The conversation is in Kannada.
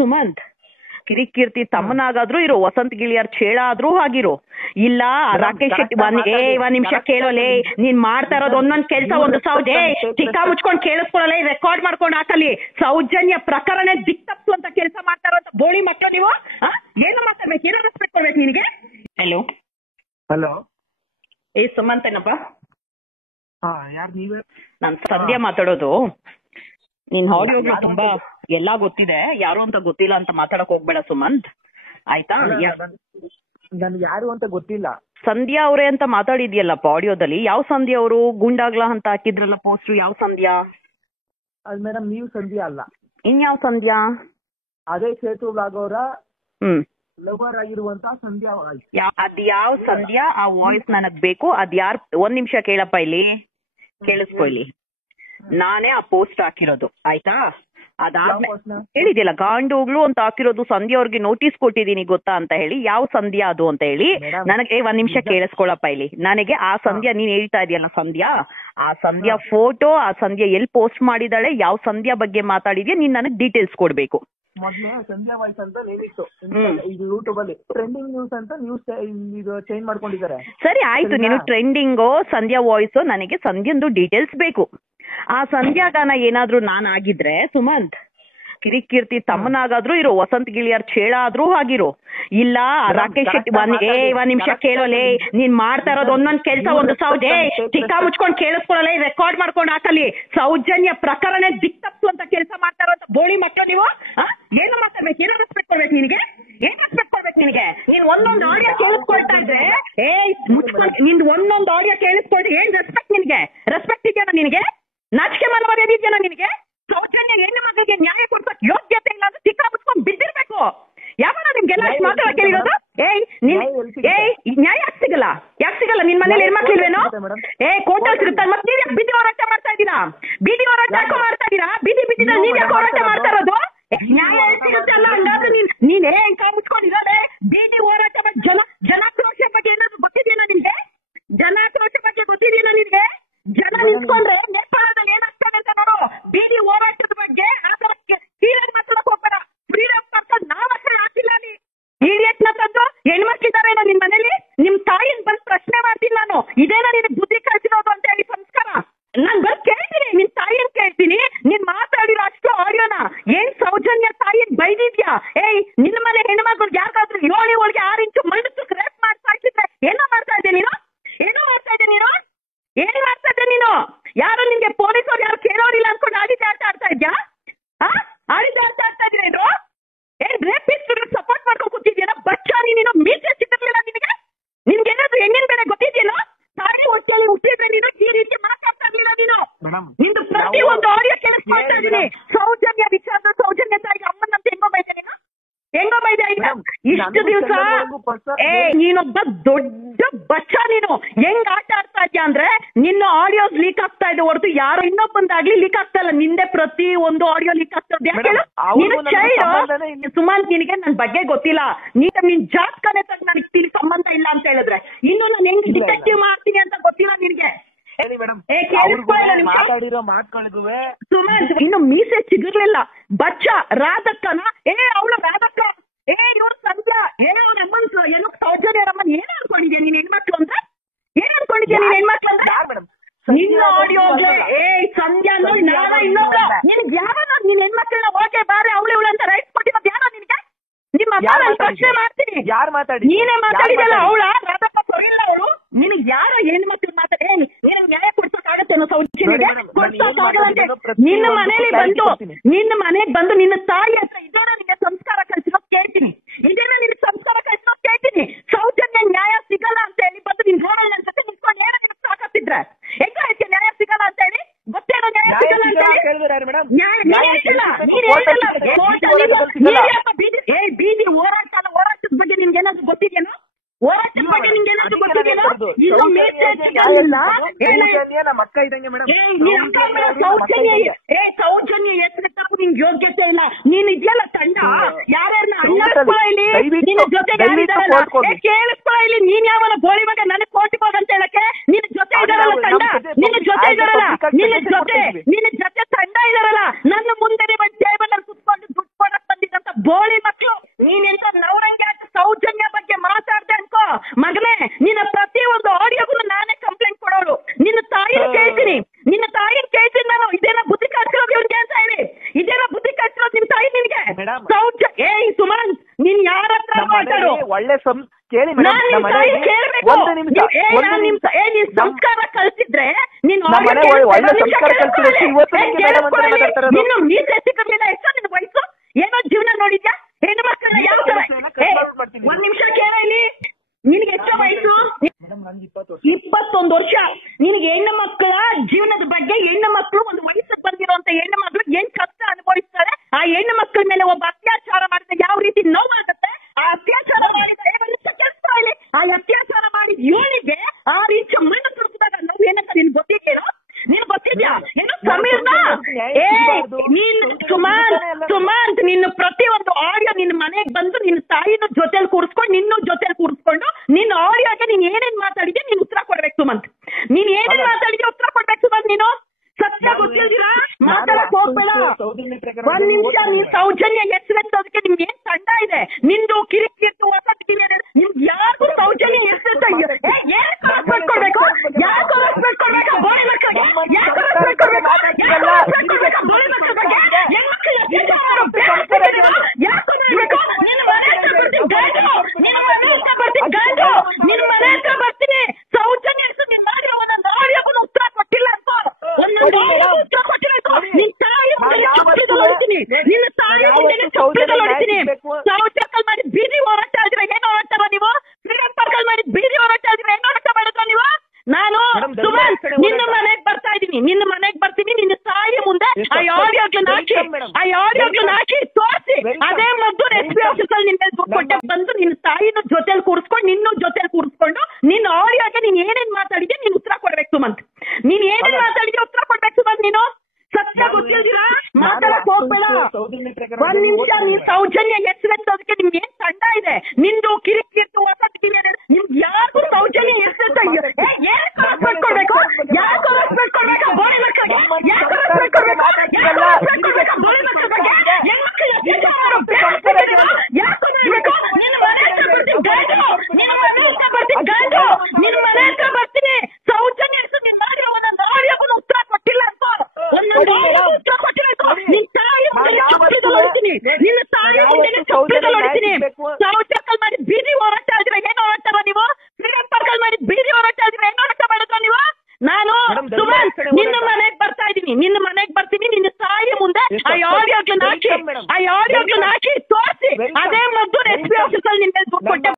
ಸುಮಂತ್ ಕಿರಿಕೀರ್ತಿ ತಮ್ಮನಾಗಾದ್ರೂ ಇರೋ, ವಸಂತ್ ಗಿಳಿಯಾರ್ ಚೇಳ ಆದ್ರೂ ಆಗಿರೋ, ಇಲ್ಲ ರಾಕೇಶ್ ಶೆಟ್ಟಿ ಒಂದ್ ನಿಮಿಷ ಕೇಳೋಲೆ, ನೀನ್ ಮಾಡ್ತಾ ಇರೋದು ಒಂದೊಂದ್ ಕೆಲ್ಸ ಒಂದು ಚಿಕ್ಕ ಮುಚ್ಕೊಂಡ್ ಕೇಳಿಸ್ಕೊಳ್ಳಲ್ಲ, ರೆಕಾರ್ಡ್ ಮಾಡ್ಕೊಂಡು ಹಾಕಲಿ. ಸೌಜನ್ಯ ಪ್ರಕರಣ ದಿಕ್ತಪ್ಸು ಅಂತ ಕೆಲಸ ಮಾಡ್ತಾ ಇರೋ ಬೋಳಿ ಮಕ್ಕಳು ನೀವು. ಏನು ಮಾತಾಡ್ಬೇಕು, ಏನೋ ರೆಸ್ಪೆಕ್ಟ್ ಕೊಡ್ಬೇಕು ನಿನಗೆ. ಹಲೋ ಹಲೋ, ಸುಮಂತ್ ಏನಪ್ಪ? ಯಾರು ನೀವೇ? ನಾನ್ ಸಂಧ್ಯಾ ಮಾತಾಡೋದು. ನಿನ್ ಆಡಿಯೋಗಳು ತುಂಬಾ ಎಲ್ಲಾ ಗೊತ್ತಿದೆ, ಯಾರು ಅಂತ ಗೊತ್ತಿಲ್ಲ ಅಂತ ಮಾತಾಡಕ್ ಹೋಗ್ಬೇಡ ಸುಮಂತ್, ಆಯ್ತಾ? ನನ್ಗೆ ಯಾರು ಅಂತ ಗೊತ್ತಿಲ್ಲ. ಸಂಧ್ಯಾ ಅವ್ರೆ ಅಂತ ಮಾತಾಡಿದ್ಯಲ್ಲಪ್ಪ ಆಡಿಯೋದಲ್ಲಿ. ಯಾವ ಸಂಧ್ಯಾ ಅವರು? ಗುಂಡಾಗ್ಲಾ ಅಂತ ಹಾಕಿದ್ರಲ್ಲ ಪೋಸ್ಟ್, ಯಾವ ಸಂಧ್ಯಾ? ಅದ್ ಮೇಡಮ್ ನೀವು ಸಂಧ್ಯಾ ಅಲ್ಲ. ಇನ್ಯಾವ ಸಂಧ್ಯಾ? ಅದೇ ಸೇತು ಬ್ಲಾಗ್ ಅವರ ಲವರ್ ಆಗಿರುವಂತ ಸಂಧ್ಯಾ. ಅದ್ಯಾವ ಸಂಧ್ಯಾ? ಆ ವಾಯ್ಸ್ ನನಗ್ ಬೇಕು. ಅದ್ಯಾರ್? ಒಂದ್ ನಿಮಿಷ ಕೇಳಪ್ಪ, ಇಲ್ಲಿ ಕೇಳಿಸ್ಕೊಳ್ಳಿ. ನಾನೇ ಆ ಪೋಸ್ಟ್ ಹಾಕಿರೋದು, ಆಯ್ತಾ? ಅದಾದ್ಮೇಲೆ ಹೇಳಿದ್ಯಲ್ಲ ಗಾಂಡೋಗ್ಲು ಅಂತ ಹಾಕಿರೋದು, ಸಂಧ್ಯಾ ಅವ್ರಿಗೆ ನೋಟಿಸ್ ಕೊಟ್ಟಿದೀನಿ ಗೊತ್ತಾ ಅಂತ ಹೇಳಿ. ಯಾವ ಸಂಧ್ಯಾ ಅದು ಅಂತ ಹೇಳಿ ನನಗೆ ಒಂದ್ ನಿಮಿಷ ಕೇಳಿಸ್ಕೊಳಪ್ಪ ಇಲ್ಲಿ. ನನಗೆ ಆ ಸಂಧ್ಯಾ ನೀನ್ ಹೇಳ್ತಾ ಇದೆಯಲ್ಲ ಸಂಧ್ಯಾ, ಆ ಸಂಧ್ಯಾ ಫೋಟೋ, ಆ ಸಂಧ್ಯಾ ಎಲ್ಲಿ ಪೋಸ್ಟ್ ಮಾಡಿದಾಳೆ, ಯಾವ ಸಂಧ್ಯಾ ಬಗ್ಗೆ ಮಾತಾಡಿದ್ಯಾ, ನೀನ್ ನನಗೆ ಡೀಟೇಲ್ಸ್ ಕೊಡ್ಬೇಕು. ಮೊದ್ಲು ಸಂಧ್ಯಾ ವಾಯ್ಸ್ ಅಂತ ಏನಿತ್ತು ಯೂಟ್ಯೂಬ್ ಅಲ್ಲಿ ಟ್ರೆಂಡಿಂಗ್ ನ್ಯೂಸ್ ಅಂತ ನ್ಯೂಸ್ ಇದು ಚೇಂಜ್ ಮಾಡ್ಕೊಂಡಿದ್ದಾರೆ. ಸರಿ ಆಯ್ತು, ನೀನು ಟ್ರೆಂಡಿಂಗೋ ಸಂಧ್ಯಾ ವಾಯ್ಸೋ, ನನಗೆ ಸಂಧ್ಯಾಂದು ಡೀಟೇಲ್ಸ್ ಬೇಕು. ಆ ಸಂಧ್ಯಾಗಾನ ಏನಾದ್ರೂ ನಾನ್ ಆಗಿದ್ರೆ ಸುಮಂತ್, ಕಿರಿಕೀರ್ತಿ ತಮ್ಮನಾಗಾದ್ರೂ ಇರೋ, ವಸಂತ್ ಗಿಳಿಯಾರ್ ಚೇಳ ಆದ್ರೂ ಆಗಿರೋ, ಇಲ್ಲ ರಾಕೇಶ್ ಶೆಟ್ಟಿ ಒಂದ್ ನಿಮಿಷ ಕೇಳೋಲೆ, ನೀನ್ ಮಾಡ್ತಾ ಇರೋದು ಒಂದೊಂದ್ ಕೆಲ್ಸ ಒಂದು ಚಿಕ್ಕ ಮುಚ್ಕೊಂಡ್ ಕೇಳಿಸ್ಕೊಳ್ಳಲ್ಲ, ರೆಕಾರ್ಡ್ ಮಾಡ್ಕೊಂಡು ಹಾಕಲಿ. ಸೌಜನ್ಯ ಪ್ರಕರಣ ದಿಕ್ತಪ್ಸು ಅಂತ ಕೆಲಸ ಮಾಡ್ತಾ ಇರೋ ಬೋಳಿ ಮಕ್ಕಳು ನೀವು. ಏನು ಮಾತಾಡ್ಬೇಕು, ಏನೋ ರೆಸ್ಪೆಕ್ಟ್ ಕೊಡ್ಬೇಕು ನಿನಗೆ, ಏನ್ ರೆಸ್ಪೆಕ್ಟ್ ಕೊಡ್ಬೇಕು ನಿನಗೆ? ನೀನ್ ಒಂದೊಂದು ಆಡಿಯೋ ಕೇಳಿಸ್ಕೊಳ್ತಾ ಇದ್ರೆ ಮುಚ್ಕೊಂಡು ನಿಂದ್ ಒಂದೊಂದು ಆಡಿಯೋ ಕೇಳಿಸ್ಕೊಂಡ್ರೆ ಏನ್ ರೆಸ್ಪೆಕ್ಟ್ ನಿನಗೆ? ರೆಸ್ಪೆಕ್ಟ್ ಇದೆಯಾ ನಿನಗೆ? ನಾಚಿಕೆ ಮನಮರ್ಯಾದೆ ಇದೆಯಾ ನಿನಗೆ? ಸೌಜನ್ಯ ಹೆಣ್ಣು ಮಗಳಿಗೆ ನ್ಯಾಯ ಕೊಡ್ಸಕ್ ಯೋಗ್ಯತೆ ಇಲ್ಲ ಅಂದ್ರೆ ಚಿಕ್ಕ ಮುಚ್ಕೊಂಡ್ ಬಿದ್ದಿರ್ಬೇಕು. ಯಾವಾಗ ನಿಮ್ಗೆಲ್ಲ ಮಾತಾಡಕ್ಕೆ ಹೇಳಿರೋದು? ನ್ಯಾಯ ಯಾಕೆ ಸಿಗಲ್ಲ? ಯಾಕೆ ಸಿಗಲ್ಲ? ನಿನ್ ಮನೇಲಿ ಹೆಣ್ಮಕ್ಳಿಲ್ವೇನೋ? ಕೋರ್ಟಲ್ಲಿ ಸಿಗುತ್ತಲ್ಲ, ಮತ್ತೆ ನೀವ್ ಯಾಕೆ ಬೀದಿ ಹೋರಾಟ ಮಾಡ್ತಾ ಇದ್ದೀರಾ? ಬೀದಿ ಹೋರಾಟ ಯಾಕೋ ಮಾಡ್ತಾ ಇದ್ದೀರಾ? ಬೀದಿನಲ್ಲಿ ನೀವ್ ಯಾಕೆ ಹೋರಾಟ ಮಾಡ್ತಾ ಇರೋದು? ನ್ಯಾಯ ಸಿಗುತ್ತಲ್ಲ ಹಂಗಾದ್ರೆ ನೀನೇ ಮುಚ್ಕೊಂಡಿದ್ದಾರೆ. ಬೀದಿ ಹೋರಾಟ ಬಗ್ಗೆ ಜನಾಕ್ರೋಶ ಬಗ್ಗೆ ಏನಾದ್ರು ಗೊತ್ತಿದೆಯೇನೋ ನಿಮ್ಗೆ? ಜನಾಕ್ರೋಶ ಬಗ್ಗೆ ಗೊತ್ತಿದೆಯೇನೋ ನಿಮ್ಗೆ? ಜನ ನಿಂತ್ಕೊಂಡ್ರೆ ನೇಪಾಳದಲ್ಲಿ ಏನಾಗ್ತದೆ ಅಂತ ನೋಡು. ಬೀದಿ ಹೋರಾಟದ ಬಗ್ಗೆ ಸೀರಿಯಸ್ ಮಾತಾಡಕ್ ಹೋಗ್ಬೇಡ. ಫ್ರೀಡಮ್ ಪರ್ಸನ್ ನಾವಷ್ಟೇ ಹಾಕಿಲ್ಲ. ನೀ ಇಡಿಯಟ್ನ ತಂದು ಹೆಣ್ಮಕ್ಳಿದಾರೇನೋ ನಿಮ್ ಮನೇಲಿ? ನಿಮ್ ತಾಯಿನ್ ಬಂದ್ ಪ್ರಶ್ನೆ ಮಾಡ್ತೀನಿ ನಾನು, ಇದೇನೋ ನಿನಗೆ ಬುದ್ಧಿ ಕಳ್ಸಿರೋದು ಅಂತ ಹೇಳಿ ಸಂಸ್ಕಾರ. ನಾನ್ ಬಂದ್ ಕೇಳ್ತೀನಿ, ನಿನ್ ತಾಯಿನ್ ಕೇಳ್ತೀನಿ, ನೀನ್ ಮಾತಾಡಿರೋ ಅಷ್ಟು ಆಡಿಯೋನ ಏನ್ ಸೌಜನ್ಯ ತಾಯಿನ್ ಬೈದಿದ್ಯಾ? ನಿನ್ನ ಮನೆ ಹೆಣ್ಮಕ್ಳು ಯಾರಿಗಾದ್ರೂ 7 ಒಳಗೆ 6 ಇಂಚು ಮಣ್ಣು ರೇಪ್ ಮಾಡ್ತಾ ಇದ್ರೆ ಏನೋ ಮಾಡ್ತಾ ಇದ್ದೆ ನೀನು? ಏನೋ ಮಾಡ್ತಾ ಇದ್ದೆ ನೀನು? ಏನ್ ಮಾಡ್ತಾ ಇದ್ದೆ ನೀನು? ಯಾರು ನಿನ್ಗೆ ಪೊಲೀಸರು ಯಾರು ಕೇಳೋರಿಲ್ಲ ಅನ್ಕೊಂಡು ಆಡಿದ್ದೆ ಆಡ್ತಾ ಇದ್ಯಾ? ಆಡಿದ್ದೆ ಆಡ್ತಾ ಇದ್ದೀರಾ? ಇದು ಏನ್ ರೇಪಿಸ್ಟ್ ಸಪೋರ್ಟ್ ಮಾಡ್ಕೊಂಡು ಕೂತಿದ್ಯೇನೋ? ಬಚ್ಚಾ ನೀನು ಮೀಸೆ ಸಿಕ್ಕಿರ್ಲಿಲ್ಲ ನಿನಗೆ? ನಿನ್ಗೆ ಏನಾದ್ರು ಹೆಣ್ಣಿನ ಬೆಲೆ ಗೊತ್ತಿದ್ಯೇನೋ? ತಾಯಿ ಹೊಟ್ಟೆಯಲ್ಲಿ ಹುಟ್ಟಿದ್ರೆ ನೀನು ಈ ರೀತಿ ಮಾತಾಡ್ತಾ ಇರ್ಲಿಲ್ಲ ನೀನು. ನಿಂದು ಪ್ರತಿ ಒಂದು ಆಡಿಯೋ ಕೇಳಿಸ್ಕೊಳ್ತಾ ಇದ್ದೀನಿ. ಸೌಜನ್ಯ ವಿಚಾರದ ಸೌಜನ್ಯ ತಾಯಿಗೆ ಅಮ್ಮನಂತ ಹೆಂಗೋ ಬೈದೆ ನೀನು? ಹೆಂಗೋ ಬೈದೆ? ಇಷ್ಟು ದಿವಸ ನೀನೊಬ್ಬ ದೊಡ್ಡ ಬಚ್ಚಾ. ನೀನು ಹೆಂಗ್ ಆಟ ಆಡ್ತಾ ಇದ್ಯಾ ಅಂದ್ರೆ, ನಿನ್ನ ಆಡಿಯೋಸ್ ಲೀಕ್ ಆಗ್ತಾ ಇದೆ ಹೊರತು ಯಾರೋ ಇನ್ನೊಬ್ಬಂದಾಗ್ಲಿ ಲೀಕ್ ಆಗ್ತಾ ಇಲ್ಲ. ನಿಂದೆ ಪ್ರತಿ ಒಂದು ಆಡಿಯೋ ಲೀಕ್ ಆಗ್ತಾ ಇದೆ. ನೀನು ಚೈಲ್ಡ್ ಸುಮಂತ್, ನಿನಗೆ ನನ್ ಬಗ್ಗೆ ಗೊತ್ತಿಲ್ಲ. ನಿನ್ ಜಾತಕನೇ ತಗ ನನಗೆ ತಿಳಿ ಸಂಬಂಧ ಇಲ್ಲ ಅಂತ ಹೇಳಿದ್ರೆ ಇನ್ನು ನಾನು ಹೆಂಗ್ ಡಿಟೆಕ್ಟಿವ್ ಮಾಡ್ತೀನಿ ಅಂತ ಗೊತ್ತಿಲ್ಲ ನಿನ್ಗೆ. ಸುಮಂತ್, ಇನ್ನು ಮೀಸೆ ಸಿಗಿರ್ಲಿಲ್ಲ. ಬಚ್ಚ ರಾಧಕ್ಕನ ಅವಳು ರಾಧಕ್ಕ, ಇವ್ರು ಸಂಧ್ಯಾ, ಅವ್ರ ಅಮ್ಮನ್ ಏನೋ ಸೌಜನ್ಯ ಅಮ್ಮನ್ ಏನ್ ಅನ್ಕೊಂಡಿದ್ಯಾ ನೀನ್ ಹೆಣ್ಮಕ್ಳು ಅಂತ? ಏನ್ ಅನ್ಕೊಂಡಿದ್ಯಾ ನೀನ್ ಹೆಣ್ಮಕ್ಳು ಅಂತ? ನಿನ್ನ ಆಡಿಯೋಗೆ ಸಂಧ್ಯಾ ನಾನ ಇನ್ನೊಬ್ಬ ನಿನ್ಗೆ ಯಾರೋ ನೀನ್ ಹೆಣ್ಮಕ್ಳನ್ನ ಓಕೆ ಬಾರೆ ಅವಳು ಇವಳು ಅಂತ ರೈಟ್ಸ್ ಕೊಟ್ಟಿರೋದು ಯಾರೋ ನಿನ್ಗೆ? ನಿಮ್ಮ ಅಮ್ಮ ಪ್ರಶ್ನೆ ಮಾಡ್ತೀನಿ. ಯಾರು ಮಾತಾಡಿ? ನೀನೇ ಮಾತಾಡಿದಲ್ಲ ಅವಳ ರಾಧಕ್ಕ ಸೊಯಿಲ್ಲ ಅವಳು. ನಿನಗೆ ಯಾರೋ ಹೆಣ್ಮಕ್ಳು ಮಾತಾಡಿ ನೀನು ನ್ಯಾಯ ಕೊಡ್ಸೋಕಾಗತ್ತೇನೋ ಸೌಜನ್ಯಗೆ? ಕೊಡ್ಸೋಕಾಗಲ್ಲ. ನಿನ್ನ ಮನೇಲಿ ಬಂದು ನಿನ್ನ ಮನೆಗೆ ಬಂದು ನಿನ್ನ ತಾಯಿ ಹತ್ರ ಇದೇನೋ ನಿನ್ನ ಸಂಸ್ಕಾರ ಕಲಿಸೋ ಕೇಳ್ತೀನಿ. ಇದೇನೋ ನಿನ್ನ ಸಂಸ್ಕಾರ ಕಲಿಸೋ ಕೇಳ್ತೀನಿ. ಸೌಜನ್ಯ ನ್ಯಾಯ ಸಿಗಲ್ಲ ಅಂತ ಹೇಳಿ ಬಂದು ನಿನ್ ರೋಡಲ್ಲಿ ನನ್ನ ಜೊತೆ ನಿಂತ್ಕೊಂಡು ಏನೋ ನಿನಗೆ ಸಾಕತ್ತಿದ್ರೆ ಹೆಂಗ ಐತೆ ನ್ಯಾಯ ಸಿಗಲ್ಲ ಅಂತ ಹೇಳಿ? ಗೊತ್ತೇನೋ ನ್ಯಾಯ ಸಿಗಲ್ಲ ಅಂತ ಹೇಳಿ? ಬೀದಿ ಹೋರಾಟದ ಬಗ್ಗೆ ನಿಮ್ಗೆ ಏನಾದ್ರು ಗೊತ್ತಿದೆಯೇನೋ? ಹೋರಾಟದ ಬಗ್ಗೆ ನಿಮ್ಗೆ ಏನಾದ್ರು ಗೊತ್ತಿದೆಯೇನೋ? ಸೌಜನ್ಯ ಹೆಸರು ತಪ್ಪು, ನಿಂಗೆ ಯೋಗ್ಯತೆ ಇಲ್ಲ. ನೀನ್ ಇದೆಯಲ್ಲ ತಂಡ ಯಾರ್ಯಾರನ್ನ ಅಣ್ಣಸ್ಕೊ ಇಲ್ಲಿ ನಿನ್ನ ಜೊತೆಗೆ ಯಾರಿದಾರಲ್ಲ ಕೇಳಿಸ್ಕೊ ಇಲ್ಲಿ. ನೀನ್ ಯಾವನ ಗೋಳಿ ಮಗ ನನಗ್ ಕೋರ್ಟಿಗೆ ಹೋಗಂತ ಹೇಳಕ್ಕೆ ನಿನ್ನ ಜೊತೆ ಇದಾರಲ್ಲ ತಂಡ, ನಿನ್ನ ಜೊತೆ ಇದಾರಲ್ಲ, ನಿನ್ನ ಜೊತೆ ತಂಡ ಇದಾರಲ್ಲ, ನನ್ನ ಮುಂದೆ ಟೇಬಲ್ ಅಲ್ಲಿ ಕುತ್ಕೊಂಡು ದುಡ್ಡು ಕೊಡಕ್ ಬಂದಿದ್ದಂತ ಬೋಳಿ ಮಕ್ಕಳು ನೀನೆಂತ ನವರಂಗೆ ಸೌಜನ್ಯ ಬಗ್ಗೆ ಮಾತಾಡ್ದೆ ಅನ್ಕೋ ಮಗನೇ. ನಿನ್ನ ಪ್ರತಿ ಒಂದು ಆಡಿಯೋಗೂ ನಾನೇ ಕಂಪ್ಲೇಂಟ್ ಕೊಡೋರು. ನಿನ್ನ ತಾಯಿನ ಕೇಳ್ತೀನಿ, ನಿನ್ನ ತಾಯಿನ ಕೇಳ್ತೀನಿ ನಾನು. ಇದೇನ ಬುದ್ಧಿ ಕಳ್ಸಿರೋದು ಇವ್ನಿಗೆ ಅಂತ ಹೇಳಿ, ಇದೇನ ಬುದ್ಧಿ ಕಳ್ಸಿರೋದು ನಿಮ್ ತಾಯಿ ನಿನ್ಗೆ? ಸುಮಂತ್, ನೀನ್ ಯಾರ ಹತ್ರ ಮಾತಾಡು? ಒಳ್ಳೆ ಕೇಳಿ ಸಂಸ್ಕಾರ ಕಲ್ಸಿದ್ರೆ ನೀನ್ ವಯಸ್ಸು ಏನೋ ಜೀವನ ನೋಡಿದ್ಯಾ? ಹೆಣ್ಣು ಮಕ್ಕಳನ್ನ ಯಾವ ತರ? ಒಂದ್ ನಿಮಿಷ ಕೇಳ ಇಲ್ಲಿ, ನಿನ್ಗೆ ಎಷ್ಟು ವಯಸ್ಸು? 21 ವರ್ಷ. ನಿನ್ಗೆ ಹೆಣ್ಣು ಮಕ್ಕಳ ಜೀವನದ ಬಗ್ಗೆ, ಹೆಣ್ಣು ಮಕ್ಕಳು ಒಂದು ವಯಸ್ಸಿಗೆ ಬಂದಿರುವಂತ ಹೆಣ್ಣು ಮಕ್ಕಳು ಏನ್ ಕಷ್ಟ ಅನುಭವಿಸ್ತಾರೆ, ಆ ಹೆಣ್ಣು ಮಕ್ಕಳ ಮೇಲೆ ಒಬ್ಬ ಅತ್ಯಾಚಾರ ಮಾಡಿದ್ರೆ ಯಾವ ರೀತಿ ನೋವಾಗುತ್ತೆ, ಆ ಅತ್ಯಾಚಾರ ಮಾಡಿದ ಆ ಅತ್ಯಾಚಾರ ಮಾಡಿದ ಇವನಿಗೆ 6 ಇಂಚು ಮಣ್ಣು ತುರುಕಿದಾಗ ನಾವು ಏನಂತ ನಿನ್ ಗೊತ್ತಿದ್ಯೇನೋ? ನೀನ್ ಗೊತ್ತಿದ್ಯಾ ಏನು ಸಮೀರ್ನ? ನೀನ್ ಸುಮಂತ್ ನಿನ್ನ ಪ್ರತಿಯೊಂದು ಆಡಿಯೋ ನಿನ್ನ ಮನೆಗೆ ಬಂದು ನಿನ್ನ ತಾಯಿನ ಜೊತೆಲಿ ಕೂರಿಸ್ಕೊಂಡು ನಿನ್ನೂ ಜೊತೆಲಿ ಕೂರಿಸ್ಕೊಂಡು ನಿನ್ನ ಆಡಿಯೋಗೆ ನೀನ್ ಏನೇನ್ ಮಾತಾಡಿದ್ಯಾ ನೀನ್ ಉತ್ತರ ಕೊಡ್ಬೇಕು ಸುಮಂತ್. ನೀನ್ ಏನೇನ್ ಮಾತಾಡಿದ್ಯಾ ಉತ್ತರ ಕೊಡ್ಬೇಕು ಸುಮಂತ್. ನೀನು ಸತ್ಯ ಗೊತ್ತಿಲ್ದಿರಾ ಮಾತಾಡಕ್ ಹೋಗ್ಬೇಡ. ಒಂದ್ ನಿಮಿಷ. ನೀನ್ ಸೌಜನ್ಯ ಹೆಸರೆತ್ತೋದಕ್ಕೆ ನಿಮ್ಗೆ ಏನ್ ತಂಡ ಇದೆ? ನಿಂದು ಕಿರಿಕಿರಿತು ವಸತಿ ನಿಮ್ಗೆ ಯಾರಿಗೂ ಸೌಜನ್ಯ ಹೆಸರೆತ್ತ ಏನ್ ರೆಸ್ಪೆಕ್ಟ್ ಕೊಡ್ಬೇಕು? ಯಾಕೋ ರೆಸ್ಪೆಕ್ಟ್ ಕೊಡ್ಬೇಕಾ? ಬೋಳಿ ಮಕ್ಕಳಿಗೆ ಯಾಕೋ ರೆಸ್ಪೆಕ್ಟ್ ಕೊಡ್ಬೇಕು? ಯಾಕೋ ರೆಸ್ಪೆಕ್ಟ್ ಕೊಡ್ಬೇಕಾ? ಬೋಳಿ ಮಕ್ಕಳ ಬಗ್ಗೆ ಹೆಣ್ಮಕ್ಳು ಯಾಕೋ ಮಾಡ್ಬೇಕು? ನಿನ್ನ ಮನೆ ಹತ್ರ ಬರ್ತೀನಿ ಗಂಡು, ನಿನ್ನ ಮನೆ ಹತ್ರ ಬರ್ತೀನಿ ಗಂಡು, ನಿನ್ನ ಮನೆ ಹತ್ರ ಬರ್ತೀನಿ. ಸೌಜನ್ಯ ಹೆಸರು ನೀನ್ ಮಾಡಿರೋ ಒಂದೊಂದು ಆಡಿಯೋಗೂ ಉತ್ತರ ಕೊಟ್ಟಿಲ್ಲ ಅಂತ, ಒಂದೊಂದು ಆಡಿಯೋಗೂ ಉತ್ತರ ಕೊಟ್ಟಿಲ್ಲ ಅಂತ. ನಿನ್ ತಾಯಿ ಹೊಡಿತೀನಿ, ನಿನ್ನ ತಾಯಿ ಹೊಡಿತೀನಿ. ಸೌಜನ್ಯ ಮಾಡಿ ಬೀದಿ ಹೋರಾಟ ಆದ್ರೆ ಏನು ಹೋರಾಟ ನೀವು? ಫ್ರೀಡಂ ಪಾರ್ಕ್ ಅಲ್ಲಿ ಮಾಡಿ ಬೀದಿ ಹೋರಾಟ ಆದ್ರೆ ಏನು ಹೋರಾಟ ಮಾಡಿದ್ರ ನೀವು? ನಾನು ಸುಮಂತ್ ನಿನ್ನ ಮನೆಗ್ ಬರ್ತಾ ಇದೀನಿ, ನಿನ್ನ ಮನೆಗ್ ಬರ್ತೀನಿ. ನಿನ್ನ ತಾಯಿ ಮುಂದೆ ಆ ಆಡಿಯೋಗ್ಲನ್ನ ಹಾಕಿ ತೋರಿಸಿ. ಅದೇ ಮದ್ದು SP ಆಫೀಸ್ ಅಲ್ಲಿ ನಿನ್ನ ಕೊಟ್ಟೆ ಬಂದು ನಿನ್ನ ತಾಯಿನ ಜೊತೆಲಿ ಕೂರಿಸ್ಕೊಂಡು ನಿನ್ನೂ ಜೊತೆಲಿ ಕೂರಿಸ್ಕೊಂಡು ನಿನ್ನ ಆಡಿಯೋಗೆ ನೀನ್ ಏನೇನ್ ಮಾತಾಡಿದ್ಯಾ ನೀನ್ ಉತ್ತರ ಕೊಡ್ಬೇಕು ಸುಮಂತ್. ನೀನ್ ಏನೇನ್ ಮಾತಾಡಿದ್ಯಾ ಉತ್ತರ ಕೊಡ್ಬೇಕು ಸುಮಂತ್. ನೀನು ಸತ್ಯ ಗೊತ್ತಿಲ್ದಿರಾ ಮಾತಾಡಕ್ ಹೋಗ್ಬೇಡ. ಒಂದ್ ನಿಮಿಷ. ನೀನ್ ಸೌಜನ್ಯ ಹೆಸರೆತ್ತೋದಕ್ಕೆ ನಿಮ್ಗೆ ಏನ್ ತಂಡ ಇದೆ? ನಿಂದು ಕಿರಿಕಿರಿತು ವಸತಿ ನಿಮ್ಗೆ ಯಾರಿಗೂ ಸೌಜನ್ಯ ಹೆಸರೆತ್ತ ಏನ್ ರೆಸ್ಪೆಕ್ಟ್ ಕೊಡ್ಬೇಕು? ಯಾಕೋ ರೆಸ್ಪೆಕ್ಟ್ ಕೊಡ್ಬೇಕಾ? ಬೋಳಿ ಮಕ್ಕಳಿಗೆ ಯಾಕೋ ರೆಸ್ಪೆಕ್ಟ್ ಕೊಡ್ಬೇಕು? ಯಾಕೋ ರೆಸ್ಪೆಕ್ಟ್ ಕೊಡ್ಬೇಕಾ? ಬೋಳಿ ಮಕ್ಕಳ ಬಗ್ಗೆ ಹೆಣ್ಮಕ್ಳು ಯಾಕೋ ಮಾಡ್ಬೇಕು? ನಿನ್ನ ಮನೆ ಹತ್ರ ಬರ್ತೀನಿ ಗಂಡು, ನಿನ್ನ ಮನೆ ಹತ್ರ ಬರ್ತೀನಿ ಗಂಡು, ನಿನ್ನ ಮನೆ ಹತ್ರ ಬರ್ತೀನಿ. ಸೌಜನ್ಯ ಹೆಸರು ನೀನ್ ಮಾಡಿರೋ ಒಂದೊಂದು ಆಡಿಯೋಗೂ ಉತ್ತರ ಕೊಟ್ಟಿಲ್ಲ ಅಂತ, ಒಂದೊಂದು ಉತ್ತರ ಕೊಟ್ಟಿಲ್ಲ ಅಂತ. ನಿನ್ ತಾಯಿ ಹೊಡಿತೀನಿ, ನಿನ್ನ ತಾಯಿ ಹೊಡಿತೀನಿ. ಸೌಜನ್ಯ ಮಾಡಿ ಬೀದಿ ಹೋರಾಟ ಆದ್ರೆ ಏನು ಹೋರಾಟ ನೀವು? ಫ್ರೀಡಂ ಪಾರ್ಕ್ ಅಲ್ಲಿ ಮಾಡಿ ಬೀದಿ ಹೋರಾಟ ಆದ್ರೆ ಏನು ಹೋರಾಟ ಮಾಡಿದ್ರ ನೀವು? ನಾನು ಸುಮಂತ್ ನಿನ್ನ ಮನೆಗ್ ಬರ್ತಾ ಇದೀನಿ, ನಿನ್ನ ಮನೆಗ್ ಬರ್ತೀನಿ. ನಿನ್ನ ತಾಯಿ ಮುಂದೆ ಆ ಆಡಿಯೋಗ್ಲನ್ನ ಹಾಕಿ ತೋರಿಸಿ. ಅದೇ ಮದ್ದು SP ಆಫೀಸ್ ಅಲ್ಲಿ ನಿನ್ನ ಕೊಟ್ಟೆ